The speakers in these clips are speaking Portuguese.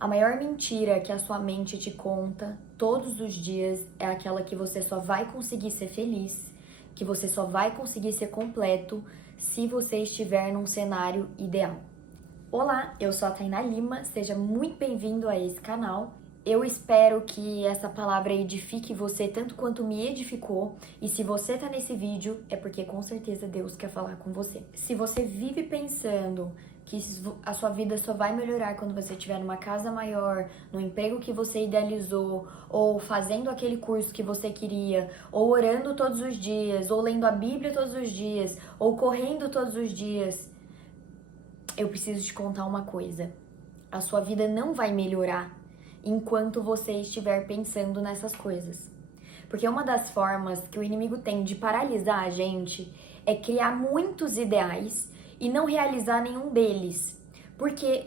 A maior mentira que a sua mente te conta todos os dias é aquela que você só vai conseguir ser feliz, que você só vai conseguir ser completo se você estiver num cenário ideal. Olá, eu sou a Tainá Lima, seja muito bem-vindo a esse canal. Eu espero que essa palavra edifique você tanto quanto me edificou, e se você tá nesse vídeo é porque com certeza Deus quer falar com você. Se você vive pensando que a sua vida só vai melhorar quando você estiver numa casa maior, no emprego que você idealizou, ou fazendo aquele curso que você queria, ou orando todos os dias, ou lendo a Bíblia todos os dias, ou correndo todos os dias, eu preciso te contar uma coisa. A sua vida não vai melhorar enquanto você estiver pensando nessas coisas. Porque uma das formas que o inimigo tem de paralisar a gente é criar muitos ideais e não realizar nenhum deles. Porque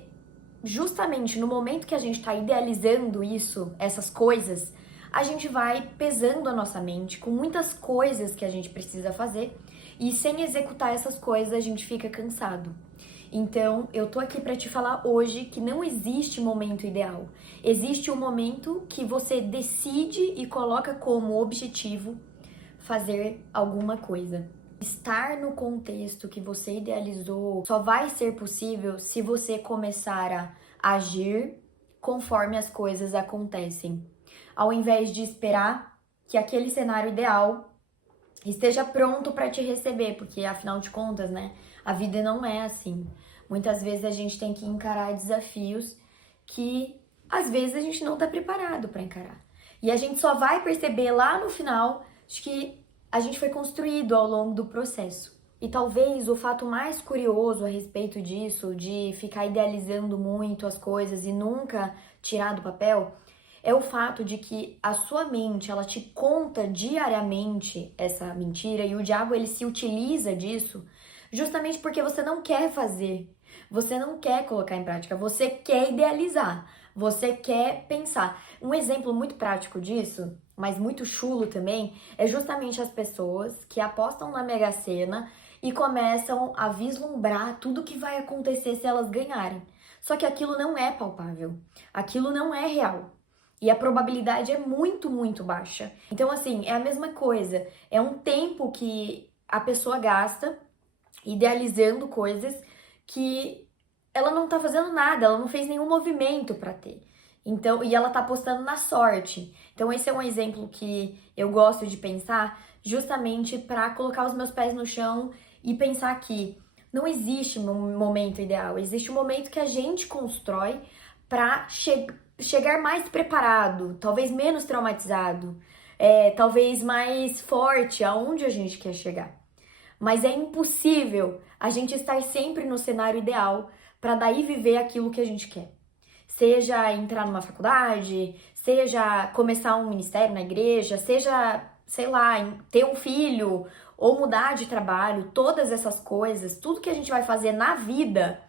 justamente no momento que a gente está idealizando isso, essas coisas, a gente vai pesando a nossa mente com muitas coisas que a gente precisa fazer e sem executar essas coisas a gente fica cansado. Então, eu tô aqui para te falar hoje que não existe momento ideal. Existe um momento que você decide e coloca como objetivo fazer alguma coisa. Estar no contexto que você idealizou só vai ser possível se você começar a agir conforme as coisas acontecem. Ao invés de esperar que aquele cenário ideal esteja pronto para te receber, porque afinal de contas, né, a vida não é assim. Muitas vezes a gente tem que encarar desafios que às vezes a gente não tá preparado para encarar. E a gente só vai perceber lá no final de que a gente foi construído ao longo do processo. E talvez o fato mais curioso a respeito disso, de ficar idealizando muito as coisas e nunca tirar do papel, é o fato de que a sua mente, ela te conta diariamente essa mentira e o diabo ele se utiliza disso justamente porque você não quer fazer, você não quer colocar em prática, você quer idealizar, você quer pensar. Um exemplo muito prático disso, mas muito chulo também, é justamente as pessoas que apostam na Mega Sena e começam a vislumbrar tudo que vai acontecer se elas ganharem. Só que aquilo não é palpável, aquilo não é real. E a probabilidade é muito, muito baixa. Então, assim, é a mesma coisa. É um tempo que a pessoa gasta idealizando coisas que ela não tá fazendo nada, ela não fez nenhum movimento para ter. Então, e ela tá apostando na sorte. Então, esse é um exemplo que eu gosto de pensar justamente para colocar os meus pés no chão e pensar que não existe um momento ideal, existe um momento que a gente constrói para chegar mais preparado, talvez menos traumatizado, talvez mais forte aonde a gente quer chegar. Mas é impossível a gente estar sempre no cenário ideal para daí viver aquilo que a gente quer. Seja entrar numa faculdade, seja começar um ministério na igreja, seja, sei lá, ter um filho ou mudar de trabalho, todas essas coisas, tudo que a gente vai fazer na vida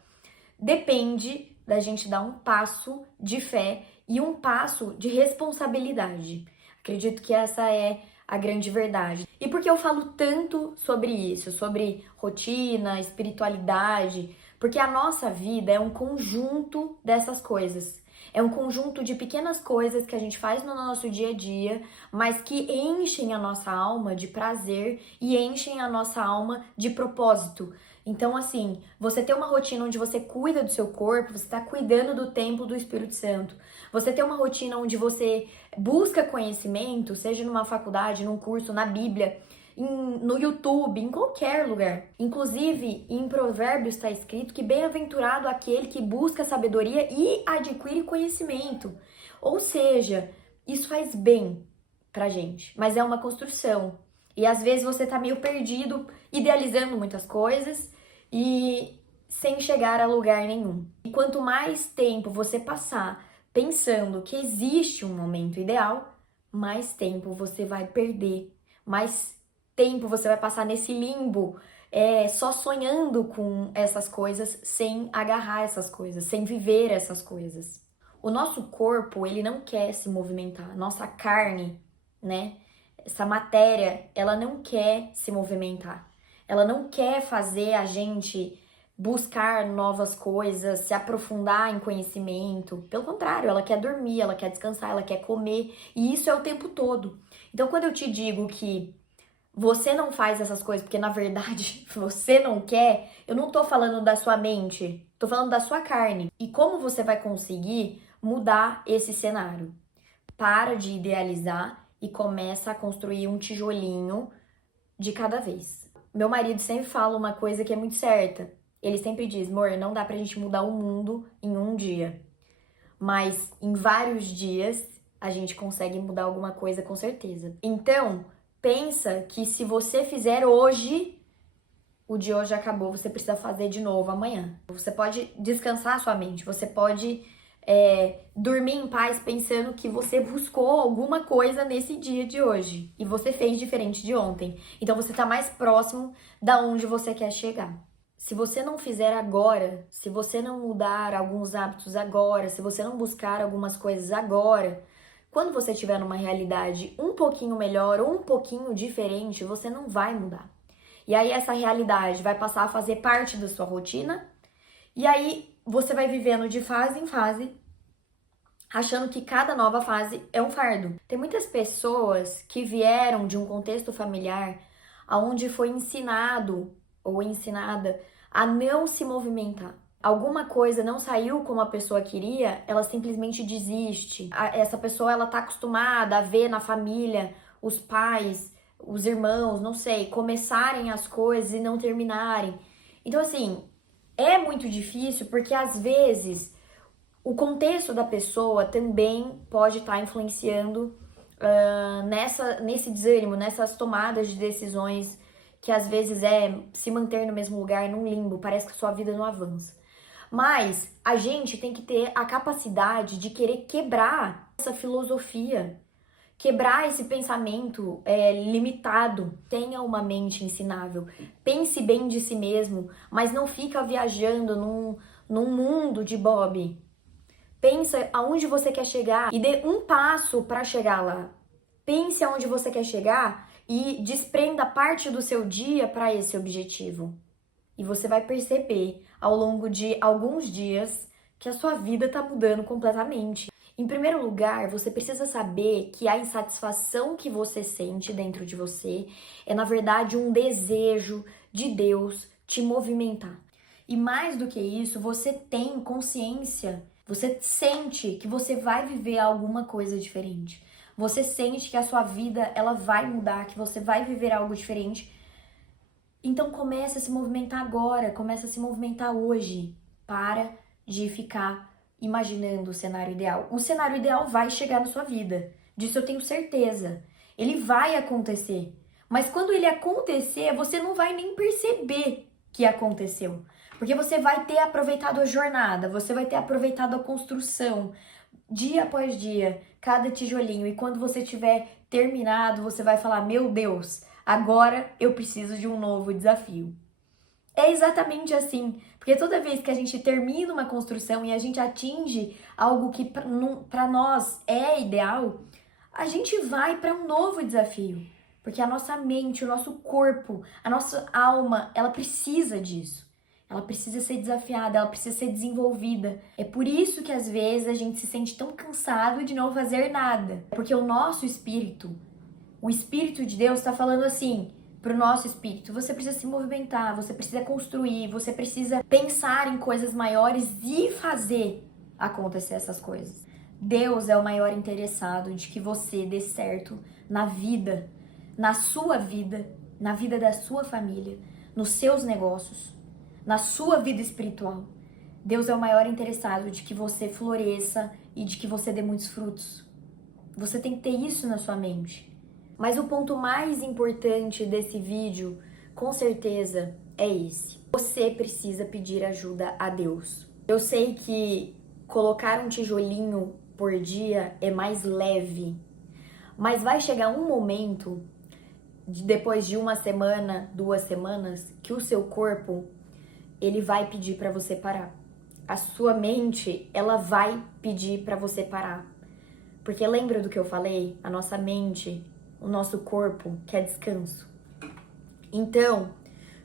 depende da gente dar um passo de fé e um passo de responsabilidade. Acredito que essa é a grande verdade. E por que eu falo tanto sobre isso, sobre rotina, espiritualidade? Porque a nossa vida é um conjunto dessas coisas. É um conjunto de pequenas coisas que a gente faz no nosso dia a dia, mas que enchem a nossa alma de prazer e enchem a nossa alma de propósito. Então, assim, você ter uma rotina onde você cuida do seu corpo, você está cuidando do templo do Espírito Santo. Você ter uma rotina onde você busca conhecimento, seja numa faculdade, num curso, na Bíblia, no YouTube, em qualquer lugar. Inclusive, em Provérbios está escrito que bem-aventurado aquele que busca sabedoria e adquire conhecimento. Ou seja, isso faz bem pra gente, mas é uma construção. E às vezes você tá meio perdido, idealizando muitas coisas e sem chegar a lugar nenhum. E quanto mais tempo você passar pensando que existe um momento ideal, mais tempo você vai perder, mais tempo você vai passar nesse limbo, só sonhando com essas coisas, sem agarrar essas coisas, sem viver essas coisas. O nosso corpo, ele não quer se movimentar, nossa carne, né? Essa matéria, ela não quer se movimentar. Ela não quer fazer a gente buscar novas coisas, se aprofundar em conhecimento. Pelo contrário, ela quer dormir, ela quer descansar, ela quer comer, e isso é o tempo todo. Então, quando eu te digo que você não faz essas coisas porque na verdade você não quer, eu não tô falando da sua mente, tô falando da sua carne. E como você vai conseguir mudar esse cenário? Para de idealizar e começa a construir um tijolinho de cada vez. Meu marido sempre fala uma coisa que é muito certa. Ele sempre diz: amor, não dá pra gente mudar o mundo em um dia, mas em vários dias a gente consegue mudar alguma coisa com certeza. Então, pensa que se você fizer hoje, o de hoje acabou, você precisa fazer de novo amanhã. Você pode descansar sua mente, você pode dormir em paz pensando que você buscou alguma coisa nesse dia de hoje e você fez diferente de ontem. Então você tá mais próximo da onde você quer chegar. Se você não fizer agora, se você não mudar alguns hábitos agora, se você não buscar algumas coisas agora, quando você estiver numa realidade um pouquinho melhor ou um pouquinho diferente, você não vai mudar. E aí essa realidade vai passar a fazer parte da sua rotina, e aí você vai vivendo de fase em fase, achando que cada nova fase é um fardo. Tem muitas pessoas que vieram de um contexto familiar onde foi ensinado ou ensinada a não se movimentar. Alguma coisa não saiu como a pessoa queria, ela simplesmente desiste. Essa pessoa, ela tá acostumada a ver na família os pais, os irmãos, não sei, começarem as coisas e não terminarem. Então, assim, é muito difícil porque às vezes o contexto da pessoa também pode estar influenciando nesse desânimo, nessas tomadas de decisões que às vezes é se manter no mesmo lugar, num limbo, parece que a sua vida não avança. Mas a gente tem que ter a capacidade de querer quebrar essa filosofia, quebrar esse pensamento limitado. Tenha uma mente ensinável, pense bem de si mesmo, mas não fica viajando num mundo de Bob. Pensa aonde você quer chegar e dê um passo para chegar lá. Pense aonde você quer chegar e desprenda parte do seu dia para esse objetivo. E você vai perceber ao longo de alguns dias que a sua vida está mudando completamente. Em primeiro lugar, você precisa saber que a insatisfação que você sente dentro de você é, na verdade, um desejo de Deus te movimentar. E mais do que isso, você tem consciência, você sente que você vai viver alguma coisa diferente. Você sente que a sua vida ela vai mudar, que você vai viver algo diferente. Então começa a se movimentar agora, começa a se movimentar hoje. Para de ficar imaginando o cenário ideal. O cenário ideal vai chegar na sua vida. Disso eu tenho certeza. Ele vai acontecer. Mas quando ele acontecer, você não vai nem perceber que aconteceu. Porque você vai ter aproveitado a jornada, você vai ter aproveitado a construção, dia após dia, cada tijolinho. E quando você tiver terminado, você vai falar: meu Deus, agora eu preciso de um novo desafio. É exatamente assim, porque toda vez que a gente termina uma construção e a gente atinge algo que para nós é ideal, a gente vai para um novo desafio. Porque a nossa mente, o nosso corpo, a nossa alma, ela precisa disso. Ela precisa ser desafiada, ela precisa ser desenvolvida. É por isso que às vezes a gente se sente tão cansado de não fazer nada. Porque o nosso espírito, o Espírito de Deus está falando assim pro nosso espírito: você precisa se movimentar, você precisa construir, você precisa pensar em coisas maiores e fazer acontecer essas coisas. Deus é o maior interessado de que você dê certo na vida, na sua vida, na vida da sua família, nos seus negócios, na sua vida espiritual. Deus é o maior interessado de que você floresça e de que você dê muitos frutos. Você tem que ter isso na sua mente. Mas o ponto mais importante desse vídeo, com certeza, é esse. Você precisa pedir ajuda a Deus. Eu sei que colocar um tijolinho por dia é mais leve, mas vai chegar um momento, depois de uma semana, 2 semanas, que o seu corpo, ele vai pedir para você parar. A sua mente, ela vai pedir para você parar. Porque lembra do que eu falei? A nossa mente, o nosso corpo quer descanso. Então,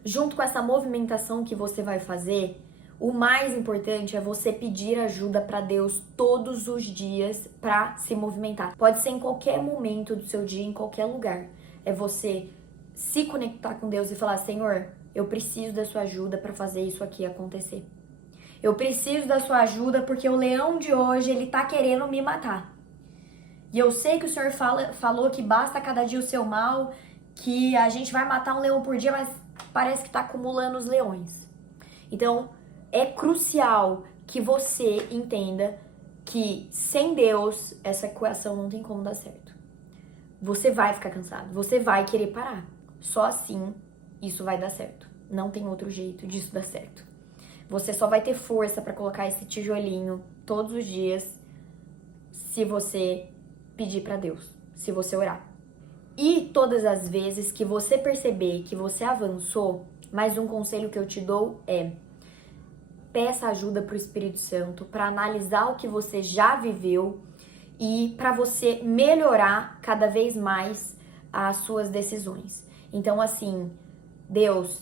junto com essa movimentação que você vai fazer, o mais importante é você pedir ajuda para Deus todos os dias para se movimentar. Pode ser em qualquer momento do seu dia, em qualquer lugar. É você se conectar com Deus e falar: Senhor, eu preciso da sua ajuda para fazer isso aqui acontecer. Eu preciso da sua ajuda porque o leão de hoje, ele tá querendo me matar. E eu sei que o Senhor falou que basta cada dia o seu mal, que a gente vai matar um leão por dia, mas parece que tá acumulando os leões. Então, é crucial que você entenda que sem Deus, essa equação não tem como dar certo. Você vai ficar cansado, você vai querer parar. Só assim isso vai dar certo. Não tem outro jeito disso dar certo. Você só vai ter força para colocar esse tijolinho todos os dias se você pedir para Deus, se você orar. E todas as vezes que você perceber que você avançou, mais um conselho que eu te dou é: peça ajuda para o Espírito Santo para analisar o que você já viveu e para você melhorar cada vez mais as suas decisões. Então, assim, Deus,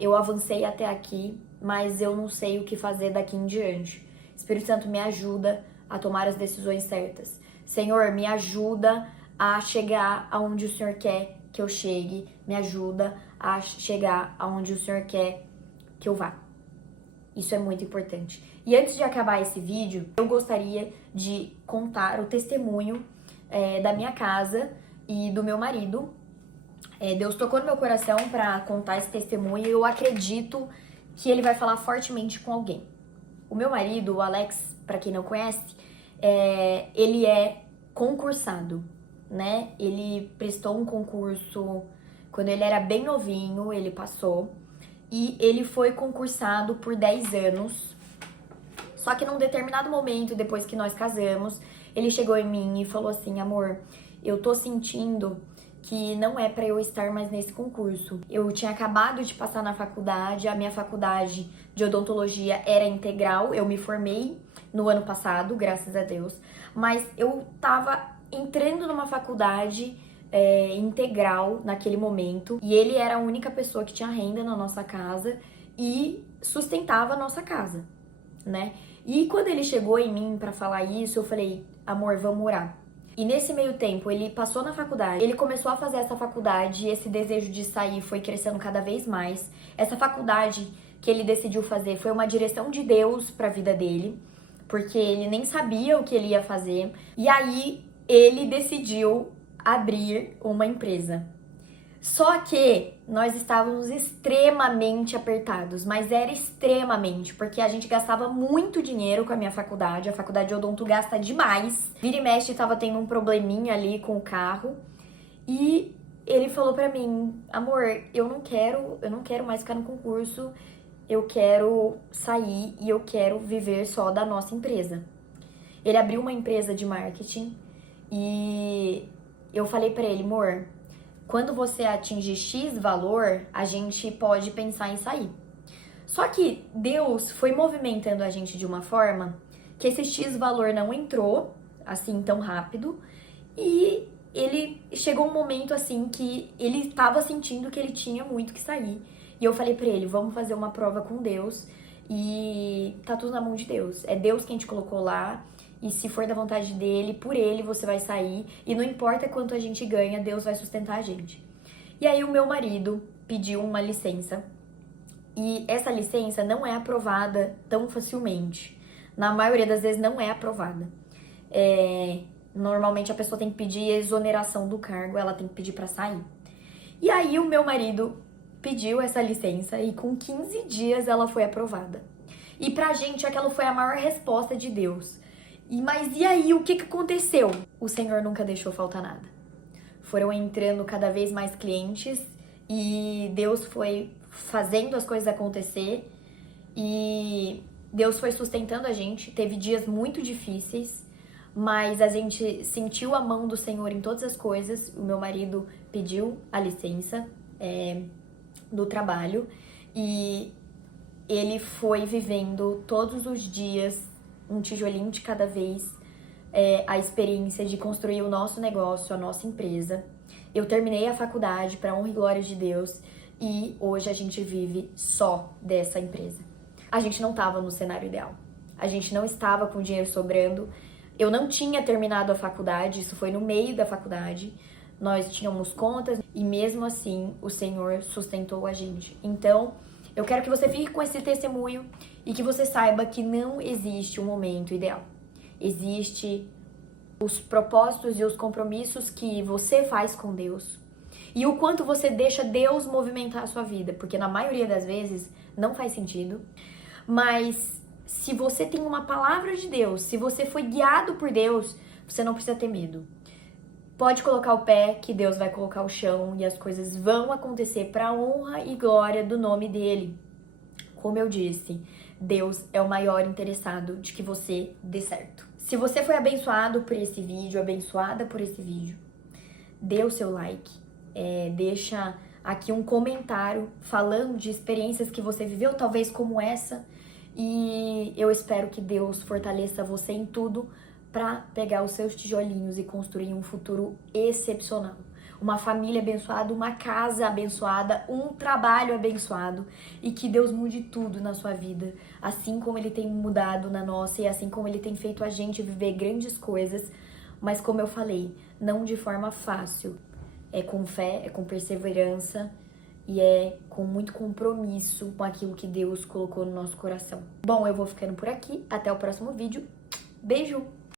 eu avancei até aqui, mas eu não sei o que fazer daqui em diante. Espírito Santo, me ajuda a tomar as decisões certas. Senhor, me ajuda a chegar aonde o Senhor quer que eu chegue. Me ajuda a chegar aonde o Senhor quer que eu vá. Isso é muito importante. E antes de acabar esse vídeo, eu gostaria de contar o testemunho da minha casa e do meu marido. Deus tocou no meu coração para contar esse testemunho e eu acredito que ele vai falar fortemente com alguém. O meu marido, o Alex, para quem não conhece, ele é concursado, né? Ele prestou um concurso quando ele era bem novinho, ele passou. E ele foi concursado por 10 anos. Só que num determinado momento, depois que nós casamos, ele chegou em mim e falou assim: amor, eu tô sentindo que não é pra eu estar mais nesse concurso. Eu tinha acabado de passar na faculdade, a minha faculdade de odontologia era integral, eu me formei no ano passado, graças a Deus, mas eu tava entrando numa faculdade integral naquele momento, e ele era a única pessoa que tinha renda na nossa casa e sustentava a nossa casa, né? E quando ele chegou em mim pra falar isso, eu falei: amor, vamos orar. E nesse meio tempo, ele passou na faculdade, ele começou a fazer essa faculdade e esse desejo de sair foi crescendo cada vez mais. Essa faculdade que ele decidiu fazer foi uma direção de Deus pra vida dele, porque ele nem sabia o que ele ia fazer. E aí, ele decidiu abrir uma empresa. Só que nós estávamos extremamente apertados, mas era extremamente, porque a gente gastava muito dinheiro com a minha faculdade, a faculdade de odonto gasta demais. Vira e mexe tava tendo um probleminha ali com o carro. E ele falou pra mim: amor, eu não quero mais ficar no concurso, eu quero sair e eu quero viver só da nossa empresa. Ele abriu uma empresa de marketing e eu falei pra ele: amor, quando você atingir X valor, a gente pode pensar em sair. Só que Deus foi movimentando a gente de uma forma que esse X valor não entrou assim tão rápido, e ele chegou um momento assim que ele estava sentindo que ele tinha muito que sair. E eu falei pra ele: vamos fazer uma prova com Deus e tá tudo na mão de Deus. É Deus quem te colocou lá. E se for da vontade dele, por ele você vai sair. E não importa quanto a gente ganha, Deus vai sustentar a gente. E aí o meu marido pediu uma licença. E essa licença não é aprovada tão facilmente. Na maioria das vezes não é aprovada. Normalmente a pessoa tem que pedir exoneração do cargo, ela tem que pedir pra sair. E aí o meu marido pediu essa licença e com 15 dias ela foi aprovada. E pra gente aquela foi a maior resposta de Deus. Mas e aí, o que aconteceu? O Senhor nunca deixou faltar nada. Foram entrando cada vez mais clientes e Deus foi fazendo as coisas acontecer e Deus foi sustentando a gente. Teve dias muito difíceis, mas a gente sentiu a mão do Senhor em todas as coisas. O meu marido pediu a licença do trabalho e ele foi vivendo todos os dias, um tijolinho de cada vez, a experiência de construir o nosso negócio, a nossa empresa. Eu terminei a faculdade, para honra e glória de Deus, e hoje a gente vive só dessa empresa. A gente não estava no cenário ideal. A gente não estava com dinheiro sobrando. Eu não tinha terminado a faculdade, isso foi no meio da faculdade. Nós tínhamos contas e mesmo assim o Senhor sustentou a gente. Então, eu quero que você fique com esse testemunho e que você saiba que não existe um momento ideal. Existe os propósitos e os compromissos que você faz com Deus e o quanto você deixa Deus movimentar a sua vida, porque na maioria das vezes não faz sentido, mas se você tem uma palavra de Deus, se você foi guiado por Deus, você não precisa ter medo. Pode colocar o pé que Deus vai colocar o chão e as coisas vão acontecer para a honra e glória do nome dele. Como eu disse, Deus é o maior interessado de que você dê certo. Se você foi abençoado por esse vídeo, abençoada por esse vídeo, dê o seu like, deixa aqui um comentário falando de experiências que você viveu, talvez como essa, e eu espero que Deus fortaleça você em tudo para pegar os seus tijolinhos e construir um futuro excepcional. Uma família abençoada, uma casa abençoada, um trabalho abençoado e que Deus mude tudo na sua vida, assim como Ele tem mudado na nossa e assim como Ele tem feito a gente viver grandes coisas, mas como eu falei, não de forma fácil, é com fé, é com perseverança e é com muito compromisso com aquilo que Deus colocou no nosso coração. Bom, eu vou ficando por aqui, até o próximo vídeo, beijo!